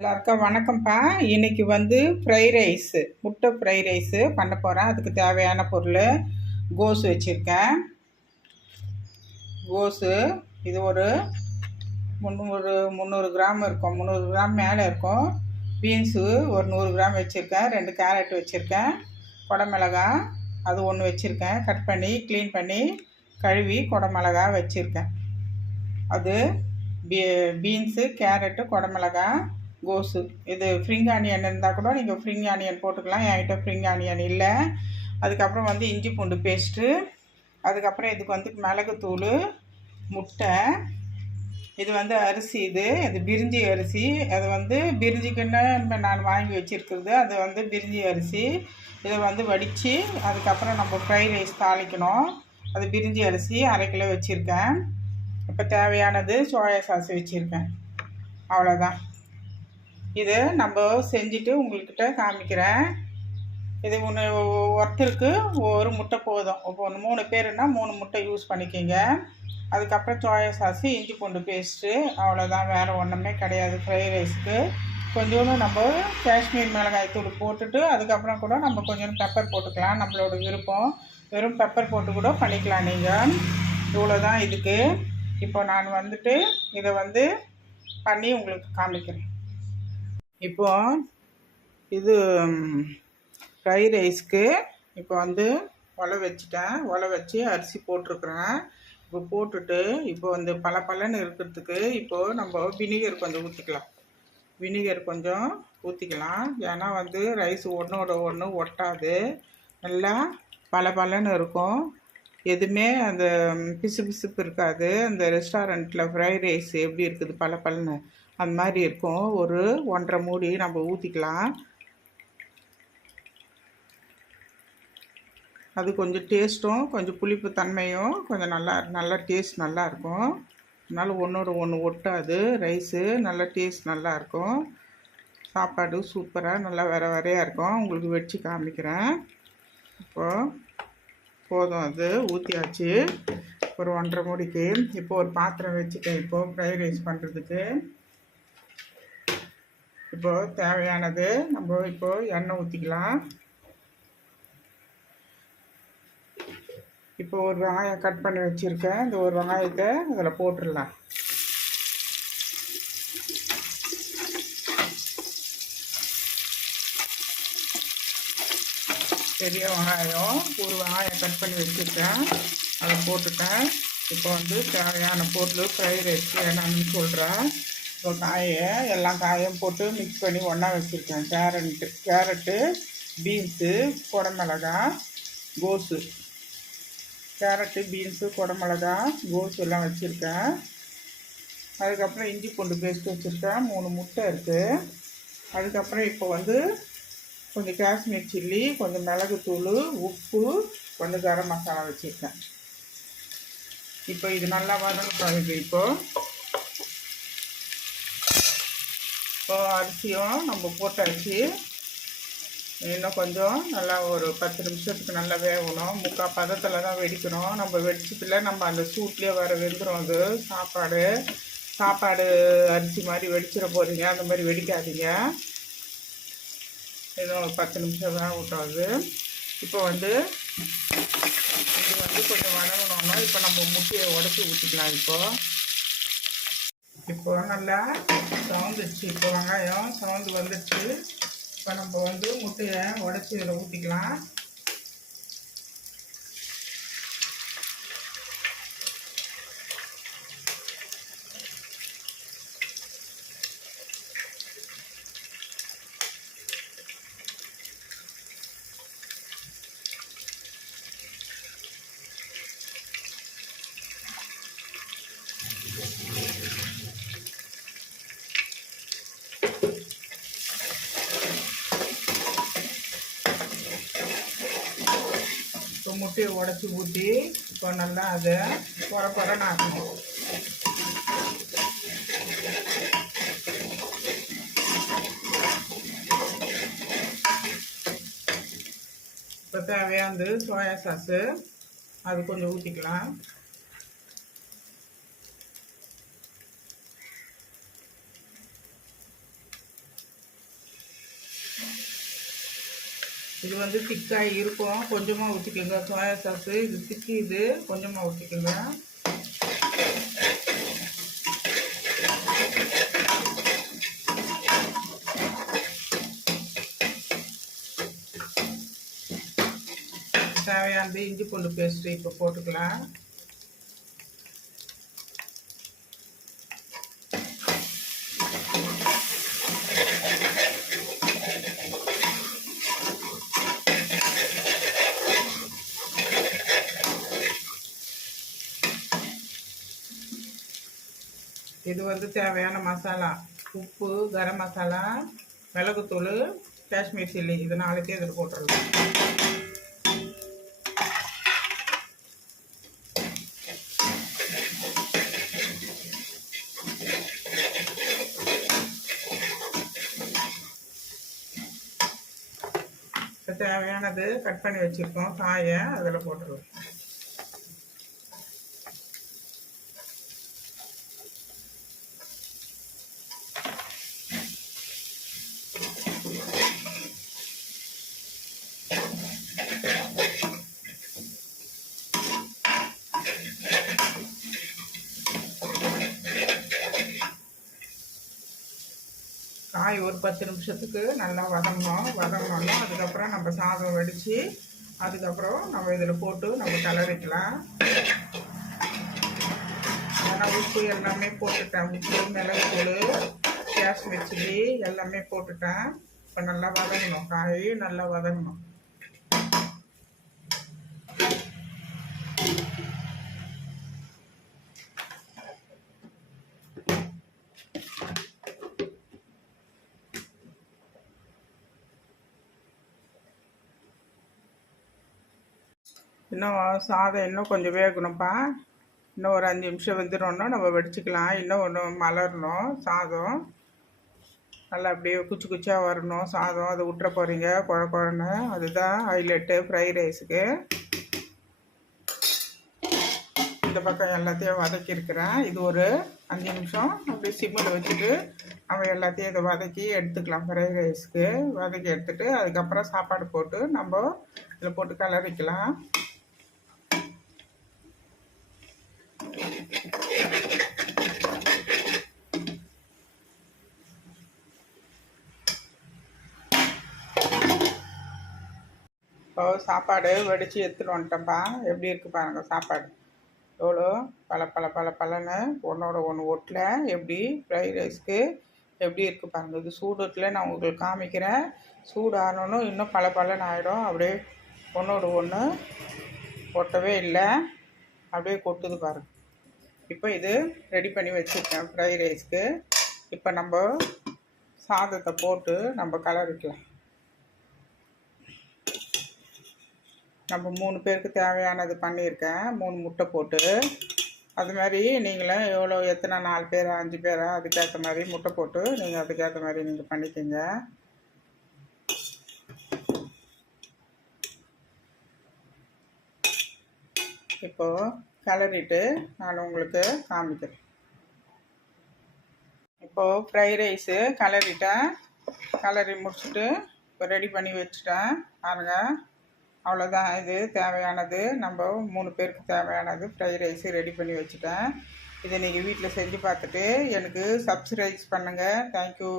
எல்லாருக்கும் வணக்கம்ப்பா. இன்னைக்கு வந்து முட்டை ஃப்ரை ரைஸு பண்ண போகிறேன். அதுக்கு தேவையான பொருள் கோஸு வச்சுருக்கேன். கோஸு இது ஒரு 300 கிராம் இருக்கும், 300 கிராம் மேலே இருக்கும். பீன்ஸு ஒரு 100 கிராம் வச்சுருக்கேன். 2 கேரட் வச்சுருக்கேன். குடமிளகா அது ஒன்று வச்சுருக்கேன். கட் பண்ணி க்ளீன் பண்ணி கழுவி குடமிளகா வச்சுருக்கேன். அது பீன்ஸு, கேரட்டு, குடமிளகா, கோஸு. இது ஃப்ரிங் ஆனியன் இருந்தால் கூட நீங்கள் ஃப்ரிங் ஆனியன் போட்டுக்கலாம். என்கிட்ட ஃப்ரிங் ஆனியன் இல்லை. அதுக்கப்புறம் வந்து இஞ்சி பூண்டு பேஸ்ட்டு, அதுக்கப்புறம் இதுக்கு வந்து மிளகுத்தூள், முட்டை. இது வந்து அரிசி, இது பிரிஞ்சி அரிசி. அது வந்து பிரிஞ்சிக்குன்னு நான் வாங்கி வச்சுருக்குறது. அது வந்து பிரிஞ்சி அரிசி. இதை வந்து வடித்து அதுக்கப்புறம் நம்ம ஃப்ரை ரைஸ் தாளிக்கணும். அது பிரிஞ்சி அரிசி 1/2 கிலோ வச்சுருக்கேன். இப்போ தேவையானது சோயா சாஸ் வச்சுருக்கேன். அவ்வளோதான். இதை நம்ம செஞ்சுட்டு உங்கள்கிட்ட காமிக்கிறேன். இது ஒருத்தருக்கு ஒரு முட்டை போதும். இப்போ 3 பேருன்னா 3 முட்டை யூஸ் பண்ணிக்கிங்க. அதுக்கப்புறம் சோயா சாஸு, இஞ்சி பூண்டு பேஸ்ட்டு, அவ்வளோதான். வேறு ஒன்றுமே கிடையாது ஃப்ரை ரைஸுக்கு. கொஞ்சோண்டு நம்ம காஷ்மீர் மிளகாய் தூள் போட்டுட்டு அதுக்கப்புறம் கூட நம்ம கொஞ்சம் பெப்பர் போட்டுக்கலாம், நம்மளோட விருப்பம். வெறும் பெப்பர் போட்டு கூட பண்ணிக்கலாம் நீங்கள். இவ்வளோதான் இதுக்கு. இப்போ நான் வந்துட்டு இதை வந்து பண்ணி உங்களுக்கு காமிக்கிறேன். இப்போ இது ஃப்ரை ரைஸ்க்கு இப்போ வந்து ஒலை வச்சுட்டேன். ஒலை வச்சு அரிசி போட்டிருக்குறேன். இப்போ போட்டுட்டு இப்போ வந்து பலன்னு இருக்கிறதுக்கு இப்போது நம்ம வினிகர் கொஞ்சம் ஊற்றிக்கலாம். வினிகர் கொஞ்சம் ஊற்றிக்கலாம். ஏன்னா வந்து ரைஸ் ஒன்றோட ஒன்று ஒட்டாது, நல்லா பலன்னு இருக்கும். எதுவுமே அந்த பிசுப்பு இருக்காது. அந்த ரெஸ்டாரண்ட்டில் ஃப்ரை ரைஸ் எப்படி இருக்குது பலன்னு அந்த மாதிரி இருக்கும். ஒரு 1.5 மூடி நம்ம ஊற்றிக்கலாம். அது கொஞ்சம் டேஸ்ட்டும் கொஞ்சம் புளிப்பு தன்மையும் கொஞ்சம் நல்லா டேஸ்ட் நல்லாயிருக்கும். அதனால் ஒன்றோட ஒன்று ஒட்டாது. ரைஸு நல்லா டேஸ்ட் நல்லாயிருக்கும். சாப்பாடு சூப்பராக நல்லா வரையாக இருக்கும். உங்களுக்கு வச்சு காமிக்கிறேன். இப்போது போதும், அது ஊற்றியாச்சு ஒரு 1.5 மூடிக்கு. இப்போது ஒரு பாத்திரம் வச்சுட்டேன். இப்போது ஃப்ரை ரைஸ் பண்ணுறதுக்கு இப்போது தேவையானது நம்ம இப்போது எண்ணெய் ஊற்றிக்கலாம். இப்போ ஒரு வெங்காயம் கட் பண்ணி வச்சுருக்கேன். இந்த ஒரு வெங்காயத்தை அதில் போட்டுடலாம். பெரிய வெங்காயம் ஒரு வெங்காயம் கட் பண்ணி வச்சுருக்கேன், அதை போட்டுட்டேன். இப்போ வந்து தேவையான பொருள் ஃப்ரை ரைஸ்க்கு என்னன்னு சொல்கிறேன். இப்போ எல்லா காயும் போட்டு மிக்ஸ் பண்ணி ஒன்றா வச்சுருக்கேன். கேரட்டு, பீன்ஸு, குடமிளகா, கோஸு. கேரட்டு, பீன்ஸு, குடமிளகா, கோஸு எல்லாம் வச்சுருக்கேன். அதுக்கப்புறம் இஞ்சி பூண்டு பேஸ்ட்டு வச்சுருக்கேன். 3 முட்டை இருக்குது. அதுக்கப்புறம் இப்போ வந்து கொஞ்சம் காஷ்மீர் சில்லி, கொஞ்சம் மிளகுத்தூள், உப்பு, கொஞ்சம் கரம் மசாலா வச்சுருக்கேன். இப்போ இது நல்லா வதங்க. இப்போ அரிசியும் நம்ம போட்டாச்சு. இன்னும் கொஞ்சம் நல்லா ஒரு 10 நிமிஷத்துக்கு நல்லா வேகணும். முக்கால் பதத்தில் தான் வெடிக்கணும். நம்ம வெடிச்சதில் நம்ம அந்த சூட்லேயே வெந்துடும். அது சாப்பாடு அரிசி மாதிரி வெடிச்சிட போகிறீங்க. அந்த மாதிரி வெடிக்காதீங்க. இன்னும் ஒரு 10 நிமிஷம் தான் விட்டாது. இப்போ வந்து இது வந்து கொஞ்சம் வதங்கணும்னா இப்போ நம்ம முட்டையை உடச்சி ஊற்றிக்கலாம். இப்போ நல்லா சவந்துடுச்சு. இப்போ வெங்காயம் சவந்து வந்துடுச்சு. இப்போ நம்ம வந்து முட்டையை உடச்சி இதில் ஊற்றிக்கலாம். முட்டையை உடச்சி ஊற்றி இப்போ நல்லா அதை குறன்னு ஆக்கணும். இப்போ தேவையான சோயா சாஸு அது கொஞ்சம் ஊற்றிக்கலாம். இது வந்து திக்காக இருக்கும், கொஞ்சமாக ஊற்றிக்கோங்க. சோயா சாஸு இது திக்கி, இது கொஞ்சமாக ஊற்றிக்கோங்க. தேவையானது இஞ்சி பூண்டு பேஸ்ட்டு இப்போ போட்டுக்கலாம். இது வந்து தேவையான மசாலா, உப்பு, கரம் மசாலா, மிளகுத்தூள், காஷ்மீர் சில்லி, இது 4 இதில் போட்டுருலாம். தேவையானது கட் பண்ணி வச்சுருக்கோம் காயை அதில் போட்டுருவோம். காய் ஒரு 10 நிமிஷத்துக்கு நல்லா வதங்கணும்னா அதுக்கப்புறம் நம்ம சாதம் வடித்து அதுக்கப்புறம் நம்ம இதில் போட்டு நம்ம கலரிக்கலாம். ஆனால் உப்பு எல்லாமே போட்டுட்டேன், உப்பு, மிளகுத்தூள், காஷ்மீர் சில்லி எல்லாமே போட்டுட்டேன். இப்போ நல்லா வதங்கணும், காய் நல்லா வதங்கணும். இன்னும் சாதம் இன்னும் கொஞ்சம் வேகணும்ப்பா. இன்னும் ஒரு 5 நிமிஷம் வெந்துடணும், நம்ம வடிச்சுக்கலாம். இன்னும் ஒன்று மலரணும் சாதம், நல்லா அப்படியே குச்சி குச்சியாக வரணும் சாதம். அது விட்டுற போகிறீங்க குழன்னு. அதுதான் ஹைலைட்டு ஃப்ரைட் ரைஸுக்கு. இந்த பக்கம் எல்லாத்தையும் வதக்கியிருக்கிறேன். இது ஒரு 5 நிமிஷம் அப்படியே சிம்மில் வச்சுட்டு நம்ம எல்லாத்தையும் இதை வதக்கி எடுத்துக்கலாம். ஃப்ரைட் ரைஸுக்கு வதக்கி எடுத்துகிட்டு அதுக்கப்புறம் சாப்பாடு போட்டு நம்ம இதில் போட்டு கலரிக்கலாம். இப்போ சாப்பாடு வடித்து எடுத்துகிட்டு வந்துட்டேன்ப்பா. எப்படி இருக்குது பாருங்கள் சாப்பாடு, எவ்வளோ பழன்னு ஒன்றோட ஒன்று ஒட்டல. எப்படி ஃப்ரைட் ரைஸ்க்கு எப்படி இருக்குது பாருங்கள். இது சூடுல நான் உங்களுக்கு காமிக்கிறேன். சூடு ஆனோன்னு இன்னும் பழன்னு ஆகிடும். அப்படியே ஒன்றோட ஒன்று ஒட்டவே இல்லை, அப்படியே கொட்டுது பாருங்கள். இப்போ இது ரெடி பண்ணி வச்சுருக்கேன் ஃப்ரைட் ரைஸ்க்கு. இப்போ நம்ம சாதத்தை போட்டு நம்ம கலரிக்கலாம். நம்ம 3 பேருக்கு தேவையானது பண்ணியிருக்கேன், 3 முட்டை போட்டு. அது மாதிரி நீங்களும் எவ்வளோ எத்தனை 4 பேரா 5 பேரா அதுக்கேற்ற மாதிரி முட்டை போட்டு நீங்கள் அதுக்கேற்ற மாதிரி நீங்கள் பண்ணிக்கோங்க. இப்போது கலரிட்டு நான் உங்களுக்கு காமிக்கிறேன். இப்போது ஃப்ரைட் ரைஸு கலரிட்டேன், கலரி முடிச்சுட்டு இப்போ ரெடி பண்ணி வச்சுட்டேன் பாருங்கள். அவ்வளோதான், இது தேவையானது. நம்ம 3 பேருக்கு தேவையானது ஃப்ரைட் ரைஸு ரெடி பண்ணி வச்சுட்டேன். இதை நீங்கள் வீட்டில் செஞ்சு பார்த்துட்டு எனக்கு சப்ஸ்கிரைப் பண்ணுங்கள். தேங்க்யூ.